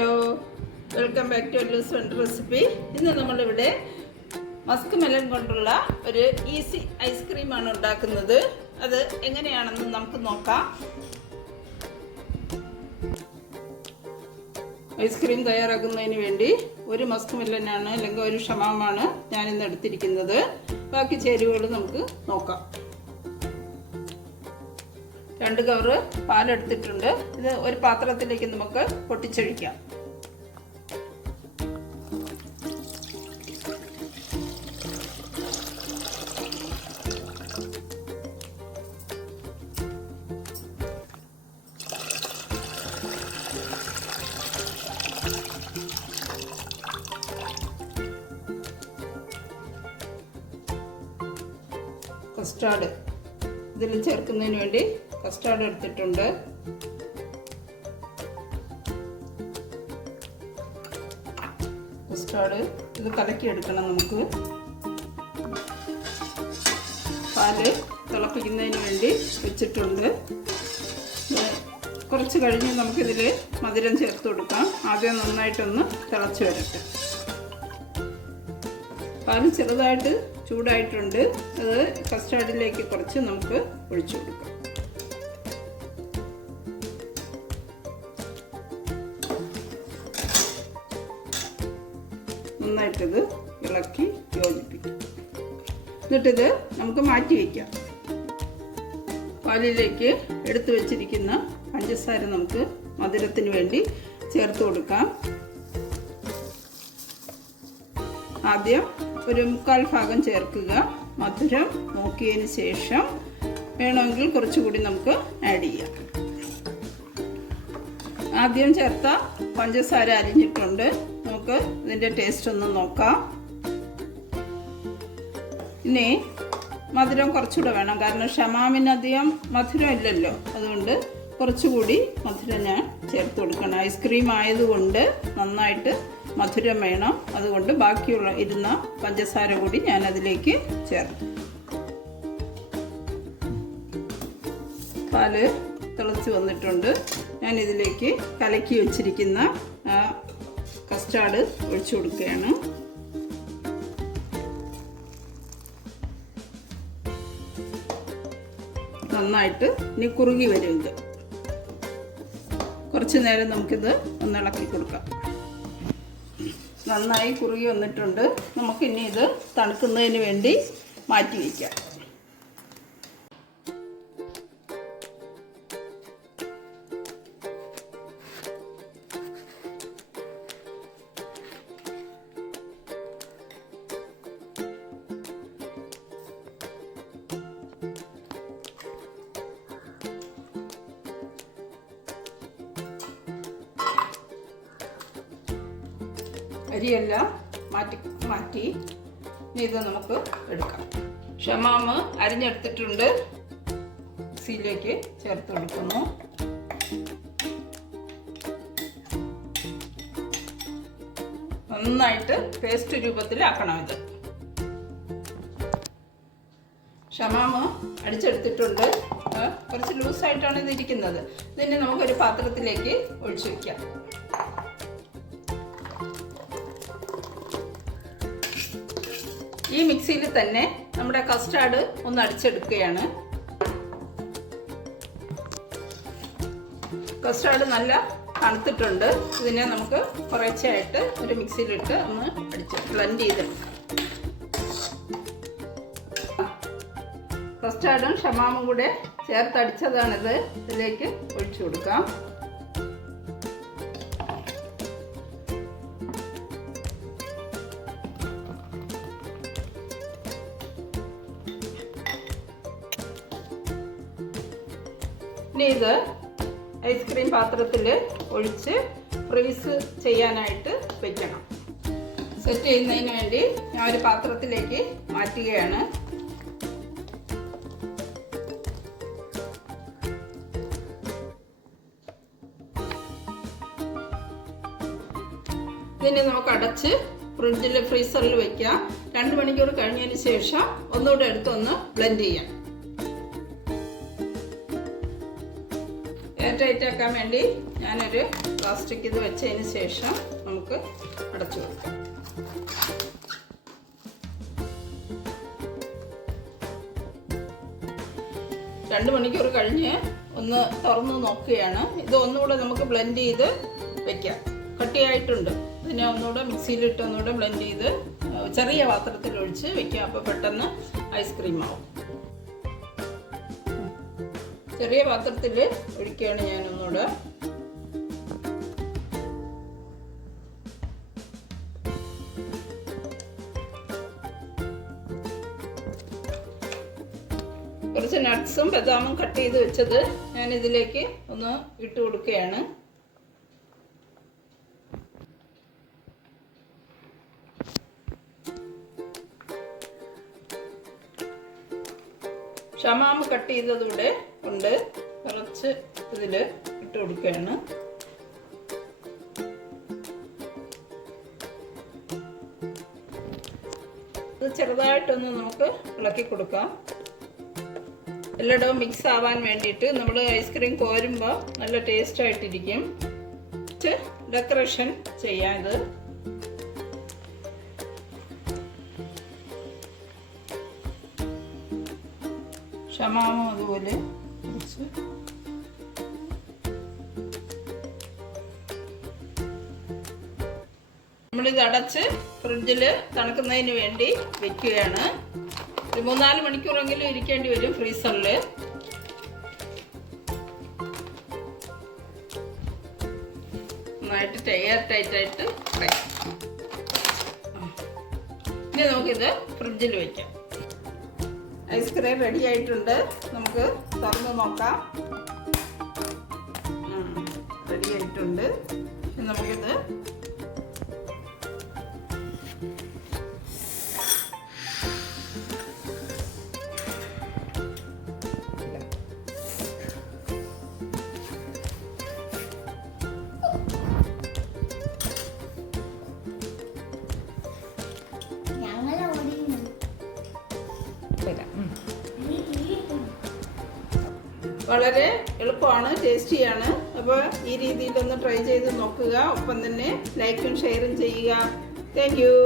Hello, welcome back to Ellu's wonder recipe. ഇന്ന് നമ്മളിവിടെ Musk melon കൊണ്ടുള്ള ഒരു ഈസി ഐസ്ക്രീമാണ് ഉണ്ടാക്കുന്നത്. അത് എങ്ങനെയാണെന്ന് നമുക്ക് നോക്കാം. ഐസ്ക്രീം തയ്യാറാക്കുന്നതിന് വേണ്ടി ഒരു മസ്ക് മെലനാണ് അല്ലെങ്കിൽ ഒരു ഷമാമാണ് ഞാനിന്ന് എടുത്തിരിക്കുന്നത്. ബാക്കി ചേരുവകൾ നമുക്ക് നോക്കാം. 2 കവറ് പാലെടുത്തിട്ടുണ്ട്. ഇത് ഒരു പാത്രത്തിലേക്ക് നമുക്ക് പൊട്ടിച്ചൊഴിക്കാം. കസ്റ്റാർഡ് ഇതിൽ ചേർക്കുന്നതിന് വേണ്ടി കസ്റ്റാർഡ് എടുത്തിട്ടുണ്ട്. കസ്റ്റാർഡ് ഇത് കലക്കിയെടുക്കണം. നമുക്ക് പാല് തിളപ്പിക്കുന്നതിന് വേണ്ടി വെച്ചിട്ടുണ്ട്. കുറച്ച് കഴിഞ്ഞ് നമുക്കിതിൽ മധുരം ചേർത്ത് കൊടുക്കാം. ആദ്യം നന്നായിട്ടൊന്ന് തിളച്ച് വരട്ടെ. പാല് ചെറുതായിട്ട് ചൂടായിട്ടുണ്ട്. അത് കസ്റ്റാർഡിലേക്ക് കുറച്ച് നമുക്ക് ഒഴിച്ചു കൊടുക്കാം. നന്നായിട്ടിത് ഇളക്കി യോജിപ്പിക്കും. എന്നിട്ടിത് നമുക്ക് മാറ്റി വയ്ക്കാം. പാലിലേക്ക് എടുത്തു വെച്ചിരിക്കുന്ന പഞ്ചസാര നമുക്ക് മധുരത്തിന് വേണ്ടി ചേർത്ത് കൊടുക്കാം. ആദ്യം ഒരു 1/4 ഭാഗം ചേർക്കുക. മധുരം നോക്കിയതിന് ശേഷം വേണമെങ്കിൽ കുറച്ചുകൂടി നമുക്ക് ആഡ് ചെയ്യാം. ആദ്യം ചേർത്ത പഞ്ചസാര അരിഞ്ഞിട്ടുണ്ട്. നമുക്ക് ഇതിൻ്റെ ടേസ്റ്റ് ഒന്ന് നോക്കാം. ഇനി മധുരം കുറച്ചുകൂടെ വേണം, കാരണം ഷമാമിനധികം മധുരം ഇല്ലല്ലോ. അതുകൊണ്ട് കുറച്ചുകൂടി മധുരം ഞാൻ ചേർത്ത് കൊടുക്കണം. ഐസ്ക്രീം ആയതുകൊണ്ട് നന്നായിട്ട് മധുരം വേണം. അതുകൊണ്ട് ബാക്കിയുള്ള ഇരുന്ന പഞ്ചസാര കൂടി ഞാൻ അതിലേക്ക് ചേർത്തു. പാല് തിളച്ച് വന്നിട്ടുണ്ട്. ഞാൻ ഇതിലേക്ക് കലക്കി വെച്ചിരിക്കുന്ന കസ്റ്റാർഡ് ഒഴിച്ചു കൊടുക്കുകയാണ്. നന്നായിട്ട് ഇനി കുറുകി വരും. ഇത് കുറച്ച് നേരം നമുക്കിത് ഒന്ന് ഇളക്കി കൊടുക്കാം. നന്നായി കുറുകി വന്നിട്ടുണ്ട്. നമുക്കിനി ഇത് തണുക്കുന്നതിന് വേണ്ടി മാറ്റി വയ്ക്കാം. അരിയെല്ലാം മാറ്റി ഇത് നമുക്ക് എടുക്കാം. ഷമാമ് അരിഞ്ഞെടുത്തിട്ടുണ്ട്. മിക്സിയിലേക്ക് ചേർത്ത് കൊടുക്കുന്നു. നന്നായിട്ട് പേസ്റ്റ് രൂപത്തിലാക്കണം. ഇത് ഷമാമ് അടിച്ചെടുത്തിട്ടുണ്ട്. കുറച്ച് ലൂസായിട്ടാണ് ഇത് ഇരിക്കുന്നത്. ഇതിനെ നമുക്കൊരു പാത്രത്തിലേക്ക് ഒഴിച്ചു വയ്ക്കാം. ഈ മിക്സിയിൽ തന്നെ നമ്മുടെ കസ്റ്റാർഡ് ഒന്ന് അടിച്ചെടുക്കുകയാണ്. കസ്റ്റാർഡ് നല്ല തണുത്തിട്ടുണ്ട്. ഇതിനെ നമുക്ക് കുറച്ചായിട്ട് ഒരു മിക്സിയിലിട്ട് ഒന്ന് ബ്ലെൻഡ് ചെയ്തെടുക്കാം. കസ്റ്റാർഡും ഷമാമും കൂടെ ചേർത്തടിച്ചതാണിത്. ഇതിലേക്ക് ഒഴിച്ചു കൊടുക്കാം. ഇനി ഇത് ഐസ്ക്രീം പാത്രത്തിൽ ഒഴിച്ച് ഫ്രീസ് ചെയ്യാനായിട്ട് വെക്കണം. സെറ്റ് ചെയ്യുന്നതിന് വേണ്ടി ഞാൻ ഒരു പാത്രത്തിലേക്ക് മാറ്റുകയാണ്. ഇതിനെ നമുക്ക് അടച്ച് ഫ്രീസറിൽ വയ്ക്കാം. 2 മണിക്കൂർ കഴിഞ്ഞതിന് ശേഷം ഒന്നുകൂടെ എടുത്തൊന്ന് ബ്ലെൻഡ് ചെയ്യാം. എയർ ടൈറ്റ് ആക്കാൻ വേണ്ടി ഞാനൊരു പ്ലാസ്റ്റിക് ഇത് വെച്ചതിന് ശേഷം നമുക്ക് അടച്ചു വെക്കാം. രണ്ട് മണിക്കൂർ കഴിഞ്ഞ് ഒന്ന് തുറന്ന് നോക്കുകയാണ്. ഇത് ഒന്നുകൂടെ നമുക്ക് ബ്ലെൻഡ് ചെയ്ത് വെക്കാം. കട്ടിയായിട്ടുണ്ട്. ഇതിനെ ഒന്നുകൂടെ മിക്സിയിലിട്ട് ഒന്നുകൂടെ ബ്ലെൻഡ് ചെയ്ത് ചെറിയ പാത്രത്തിൽ ഒഴിച്ച് വെക്കാം. അപ്പോൾ പെട്ടെന്ന് ഐസ്ക്രീം ആവും. ചെറിയ പാത്രത്തിൽ ഒഴിക്കുകയാണ് ഞാനൊന്നുകൂടെ. കുറച്ച് നട്ട്സും ബദാമും കട്ട് ചെയ്ത് വെച്ചത് ഞാൻ ഇതിലേക്ക് ഒന്ന് ഇട്ട് കൊടുക്കുകയാണ്. ഷമാമ് കട്ട് ചെയ്തതൂടെ കൊണ്ട് കുറച്ച് ഇതിൽ ഇട്ട് കൊടുക്കുകയാണ്. ഇത് ചെറുതായിട്ടൊന്ന് നമുക്ക് ഇളക്കി കൊടുക്കാം. എല്ലായിടവും മിക്സ് ആവാൻ വേണ്ടിയിട്ട് നമ്മൾ ഐസ്ക്രീം കോരുമ്പോൾ നല്ല ടേസ്റ്റ് ആയിട്ടിരിക്കും. ഡെക്കറേഷൻ ചെയ്യാം. ഇത് ഷമാമും അതുപോലെ കുറച്ച് നമ്മളിത് അടച്ച് ഫ്രിഡ്ജിൽ തണുക്കുന്നതിന് വേണ്ടി വെക്കുകയാണ്. ഒരു 3-4 മണിക്കൂറെങ്കിലും ഇരിക്കേണ്ടി വരും ഫ്രീസറിൽ. നന്നായിട്ട് എയർ ടൈറ്റായിട്ട് വയ്ക്കാം. ഇനി നമുക്കിത് ഫ്രിഡ്ജിൽ വയ്ക്കാം. ഐസ്ക്രീം റെഡി ആയിട്ടുണ്ട്. നമുക്ക് തുറന്ന് നോക്കാം. റെഡി ആയിട്ടുണ്ട്. നമുക്കിത് വളരെ എളുപ്പമാണ്, ടേസ്റ്റിയാണ്. അപ്പോൾ ഈ രീതിയിലൊന്ന് ട്രൈ ചെയ്ത് നോക്കുക. ഒപ്പം തന്നെ ലൈക്കും ഷെയറും ചെയ്യുക. Thank you.